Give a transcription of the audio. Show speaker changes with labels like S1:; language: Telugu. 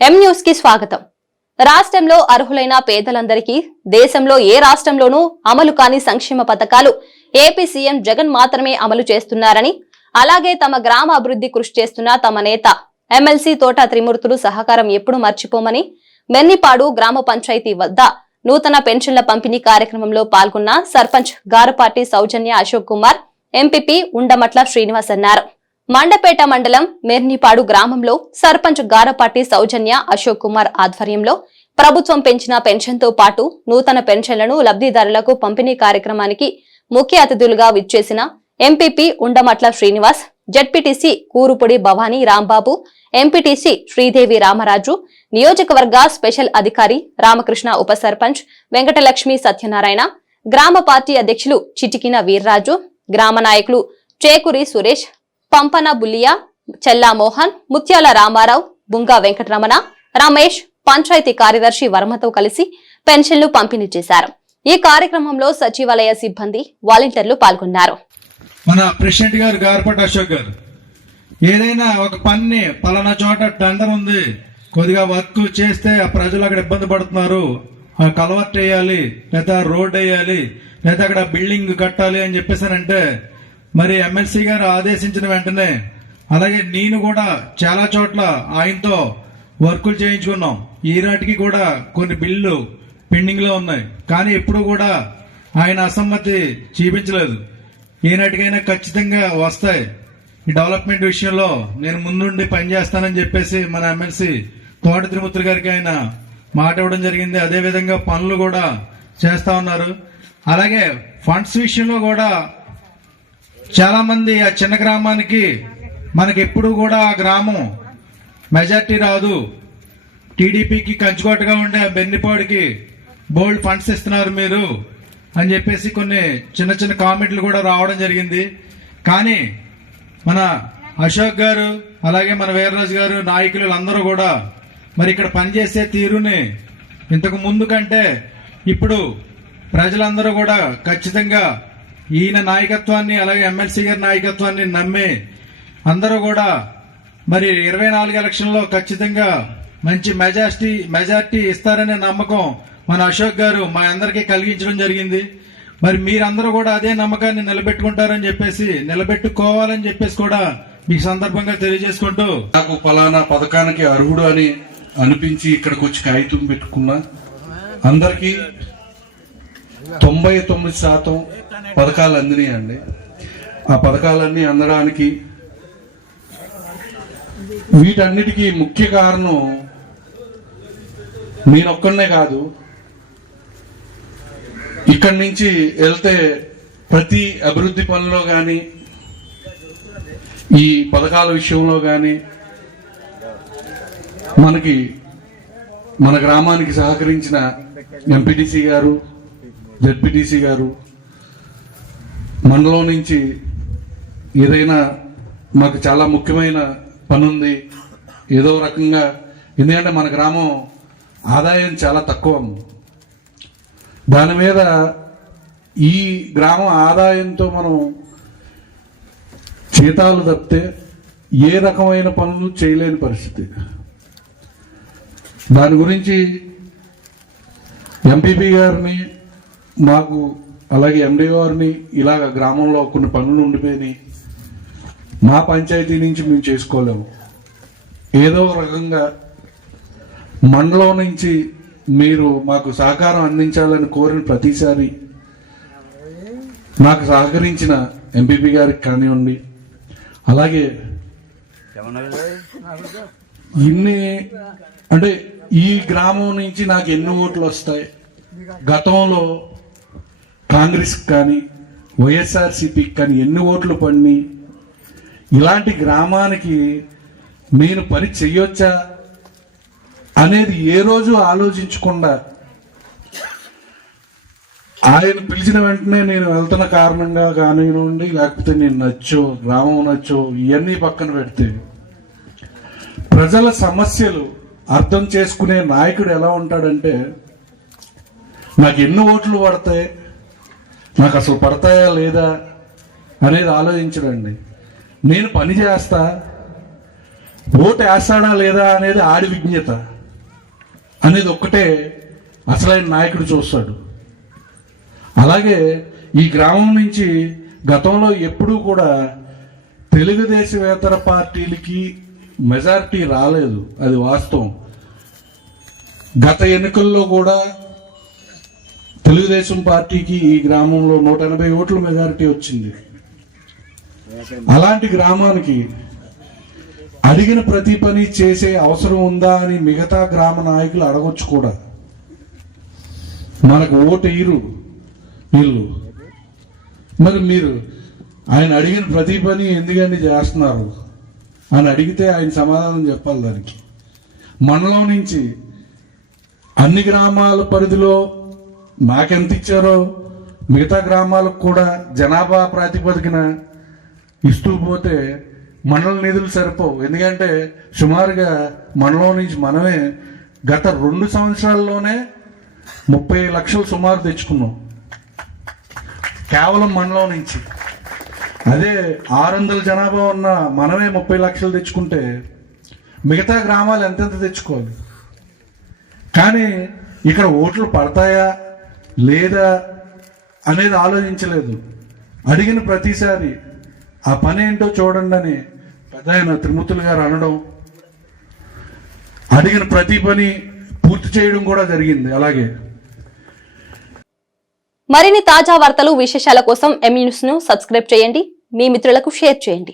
S1: ఎం న్యూస్కి స్వాగతం. రాష్ట్రంలో అర్హులైన పేదలందరికీ దేశంలో ఏ రాష్ట్రంలోనూ అమలు కాని సంక్షేమ పథకాలు ఏపీ సీఎం జగన్ మాత్రమే అమలు చేస్తున్నారని అలాగే తమ గ్రామ అభివృద్ధి కృషి చేస్తున్న తమ నేత ఎమ్మెల్సీ తోట త్రిమూర్తులు సహకారం ఎప్పుడు మర్చిపోమని మెన్నిపాడు గ్రామ పంచాయతీ వద్ద నూతన పెన్షన్ల పంపిణీ కార్యక్రమంలో పాల్గొన్న సర్పంచ్ గారపాటి సౌజన్య అశోక్ కుమార్ ఎంపీపీ ఉండమట్ల శ్రీనివాస్ అన్నారు. మండపేట మండలం మెర్నిపాడు గ్రామంలో సర్పంచ్ గారపాటి సౌజన్య అశోక్ కుమార్ ఆధ్వర్యంలో ప్రభుత్వం పెంచిన పెన్షన్తో పాటు నూతన పెన్షన్లను లబ్ధిదారులకు పంపిణీ కార్యక్రమానికి ముఖ్య అతిథులుగా విచ్చేసిన MPP Undamatla Srinivas ZPTC Kurupodi Bhavani Rambabu MPTC Sridevi Ramaraju నియోజకవర్గ స్పెషల్ అధికారి రామకృష్ణ ఉప సర్పంచ్ వెంకటలక్ష్మి సత్యనారాయణ గ్రామ పార్టీ అధ్యక్షులు చిటికిన వీర్రాజు గ్రామ నాయకులు చేకురి సురేష్ పంపన బుల్లియా చెల్లా మోహన్ ముత్యాల రామారావు బుంగా వెంకటరమణ రమేష్ పంచాయతీ కార్యదర్శి వర్మతో కలిసి పెన్షన్లు పంపిణీ చేశారు. ఈ కార్యక్రమంలో సచివాలయ సిబ్బంది వాలంటీర్లు పాల్గొన్నారు.
S2: మన ప్రెసిడెంట్ గారు గార్పట్ అశోక్ గారు ఏదైనా ఒక పని పలానా చోట టెండర్ ఉంది కొద్దిగా వర్క్ చేస్తే ఆ ప్రజలు అక్కడ ఇబ్బంది పడుతున్నారు ఆ కలవర్ట్ వేయాలి లేదా రోడ్ వేయాలి లేదా అక్కడ బిల్డింగ్ కట్టాలి అని చెప్పేసానంటే మరి ఎమ్మెల్సీ గారు ఆదేశించిన వెంటనే అలాగే నేను కూడా చాలా చోట్ల ఆయనతో వర్కులు చేయించుకున్నాం. ఈ నాటికి కూడా కొన్ని బిల్లు పెండింగ్లో ఉన్నాయి. కానీ ఎప్పుడు కూడా ఆయన అసమ్మతి చూపించలేదు. ఈనాటికైనా ఖచ్చితంగా వస్తాయి. ఈ డెవలప్మెంట్ విషయంలో నేను ముందుండి పనిచేస్తానని చెప్పేసి మన ఎమ్మెల్సీ తోట తిరుమూర్తి గారికి ఆయన మాట ఇవ్వడం జరిగింది. అదే విధంగా పనులు కూడా చేస్తా ఉన్నారు. అలాగే ఫండ్స్ విషయంలో కూడా చాలా మంది ఆ చిన్న గ్రామానికి మనకి ఎప్పుడు కూడా ఆ గ్రామం మెజార్టీ రాదు. టీడీపీకి కంచుకోటగా ఉండే ఆ బెన్నిపాడికి బోల్డ్ ఫండ్స్ ఇస్తున్నారు మీరు అని చెప్పేసి కొన్ని చిన్న చిన్న కామెంట్లు కూడా రావడం జరిగింది. కానీ మన అశోక్ గారు అలాగే మన వీర్రాజు గారు నాయకులు అందరూ కూడా మరి ఇక్కడ పనిచేసే తీరుని ఇంతకు ముందు కంటే ఇప్పుడు ప్రజలందరూ కూడా ఖచ్చితంగా ఈయన నాయకత్వాన్ని అలాగే ఎమ్మెల్సీ గారి నాయకత్వాన్ని నమ్మి అందరూ కూడా మరి ఇరవై నాలుగు ఎలక్షన్లో ఖచ్చితంగా మంచి మెజార్టీ మెజార్టీ ఇస్తారనే నమ్మకం మన అశోక్ గారు మా అందరికీ కలిగించడం జరిగింది. మరి మీరందరూ కూడా అదే నమ్మకాన్ని నిలబెట్టుకుంటారని చెప్పేసి నిలబెట్టుకోవాలని చెప్పేసి కూడా మీ సందర్భంగా తెలియజేసుకుంటూ
S3: నాకు ఫలానా పథకానికి అర్హుడు అని అనిపించి ఇక్కడికి వచ్చి కాగితం పెట్టుకున్నా. అందరికీ తొంభై తొమ్మిది శాతం పథకాలు అందినాయండి ఆ పథకాలన్నీ అందడానికి వీటన్నిటికీ ముఖ్య కారణం నేనొక్కడనే కాదు. ఇక్కడి నుంచి వెళ్తే ప్రతి అభివృద్ధి పనుల్లో కానీ ఈ పథకాల విషయంలో కానీ మనకి మన గ్రామానికి సహకరించిన ఎంపీటీసీ గారు జెడ్పీటీసీ గారు మండలం నుంచి ఏదైనా మాకు చాలా ముఖ్యమైన పని ఉంది ఏదో రకంగా ఎందుకంటే మన గ్రామం ఆదాయం చాలా తక్కువ. దాని మీద ఈ గ్రామం ఆదాయంతో మనం జీతాలు తప్పితే ఏ రకమైన పనులు చేయలేని పరిస్థితి. దాని గురించి ఎంపీపీ గారిని మాకు అలాగే ఎండి గారిని ఇలాగ గ్రామంలో కొన్ని పనులు ఉండిపోయినాయి. మా పంచాయతీ నుంచి మేము చేసుకోలేము. ఏదో రకంగా మండలం నుంచి మీరు మాకు సహకారం అందించాలని కోరిన ప్రతిసారి నాకు సహకరించిన ఎంపీపీ గారికి కానివ్వండి అలాగే ఇన్ని అంటే ఈ గ్రామం నుంచి నాకు ఎన్ని ఓట్లు వస్తాయి? గతంలో కాంగ్రెస్ కానీ వైఎస్ఆర్సీపీకి కానీ ఎన్ని ఓట్లు పడినాయి ఇలాంటి గ్రామానికి నేను పని చెయ్యొచ్చా? అనేది ఏ రోజు ఆలోచించకుండా ఆయన పిలిచిన వెంటనే నేను వెళ్తున్న కారణంగా కానివ్వండి లేకపోతే నేను నచ్చో గ్రామం నచ్చో ఇవన్నీ పక్కన పెడితే ప్రజల సమస్యలు అర్థం చేసుకునే నాయకుడు ఎలా ఉంటాడంటే నాకు ఎన్ని ఓట్లు పడతాయి? నాకు అసలు పడతాయా లేదా అనేది ఆలోచించడండి. నేను పని చేస్తా ఓటు వేస్తాడా లేదా అనేది ఆడి విజ్ఞత అనేది ఒక్కటే అసలైన నాయకుడు చూస్తాడు. అలాగే ఈ గ్రామం నుంచి గతంలో ఎప్పుడూ కూడా తెలుగుదేశమేతర పార్టీలకి మెజారిటీ రాలేదు అది వాస్తవం. గత ఎన్నికల్లో కూడా తెలుగుదేశం పార్టీకి ఈ గ్రామంలో నూట ఎనభై ఓట్ల మెజారిటీ వచ్చింది. అలాంటి గ్రామానికి అడిగిన ప్రతి పని చేసే అవసరం ఉందా అని మిగతా గ్రామ నాయకులు అడగొచ్చు కూడా. మనకు ఓటు ఇరు వీళ్ళు. మరి మీరు ఆయన అడిగిన ప్రతి పని ఎందుకని చేస్తున్నారు? అని అడిగితే ఆయన సమాధానం చెప్పాలి దానికి. మండలం నుంచి అన్ని గ్రామాల పరిధిలో మాకెంత ఇచ్చారో మిగతా గ్రామాలకు కూడా జనాభా ప్రాతిపదికన ఇస్తూ పోతే మండల నిధులు సరిపోవు. ఎందుకంటే సుమారుగా మండలం నుంచి మనమే గత రెండు సంవత్సరాల్లోనే ముప్పై లక్షలు సుమారు తెచ్చుకున్నాం. కేవలం మండలం నుంచి. అదే ఆరు వందల జనాభా ఉన్న మనమే ముప్పై లక్షలు తెచ్చుకుంటే మిగతా గ్రామాలు ఎంతెంత తెచ్చుకోవాలి? కానీ ఇక్కడ ఓట్లు పడతాయా? లేదా అనేది ఆలోచించలేదు. అడిగిన ప్రతిసారి ఆ పని ఏంటో చూడండి అని పెద్ద ఆయన త్రిమూర్తులు గారు అనడం అడిగిన ప్రతి పని పూర్తి చేయడం కూడా జరిగింది అలాగే.
S1: మరిన్ని తాజా వార్తలు విశేషాల కోసం ఎం న్యూస్ను సబ్స్క్రైబ్ చేయండి. మీ మిత్రులకు షేర్ చేయండి.